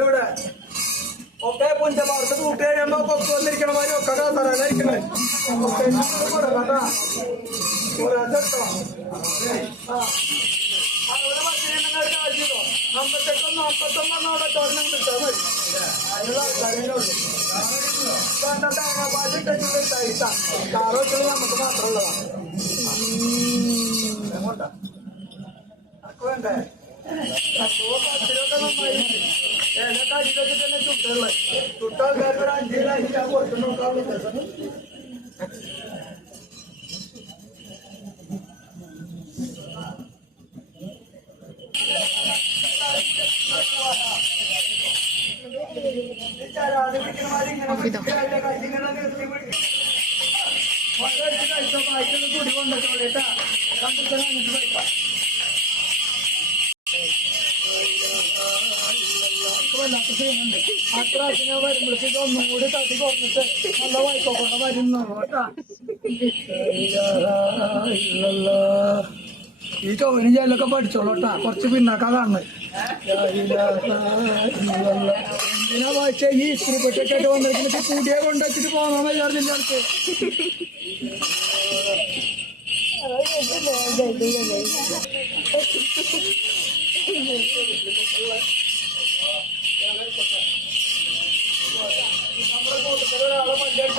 ഇവിടെ ഒക്കെ പുഞ്ച പാർത്ത് കൂട്ടി കഴിയുമ്പോ കൊക്ക് വന്നിരിക്കണമാതിരി ഒക്കെ കാത്തറിക്കണേ അവിടെ മറ്റേ ആഴ്ചയോ 58 അവിടെ ചോരണം കിട്ടാൻ മതി അതിനുള്ള ആൾക്കാരുള്ളൂ കാറോ നമുക്ക് മാത്രമുള്ളതാണ് എങ്ങോട്ടാ അക്ക് വേണ്ടേ തന്നെ ചുട്ടുള്ളത് ചുട്ടാൾക്കാർക്ക് ഒരു 5 ഞാൻ കൊടുത്തു നോക്കാവുന്ന കൂടി കൊണ്ടോട്ടാ വല്ലാത്ത ചെയ്യുന്നുണ്ട് അത്രാശിനെ വരുമ്പോഴത്തേക്ക് ഒന്നും കൂടി തട്ടി കുറഞ്ഞിട്ട് നല്ല വായിക്കോട്ടെ വരുന്നു കേട്ടാ ഈ ചൊവ്വനും ജയിലൊക്കെ പഠിച്ചോളൂട്ടാ കുറച്ച് പിന്നാക്കാ കാണുന്നത് എന്തിനാ വായിച്ച ഈ ഇസ്ത്രി പെട്ടൊക്കെ വന്നിട്ട് കൂടിയെ കൊണ്ടുവച്ചിട്ട് പോകാൻ വിചാരിച്ചില്ല അടുത്ത് നമ്മുടെ കൂട്ടത്തിൽ ഒരാളെ മഞ്ചേരി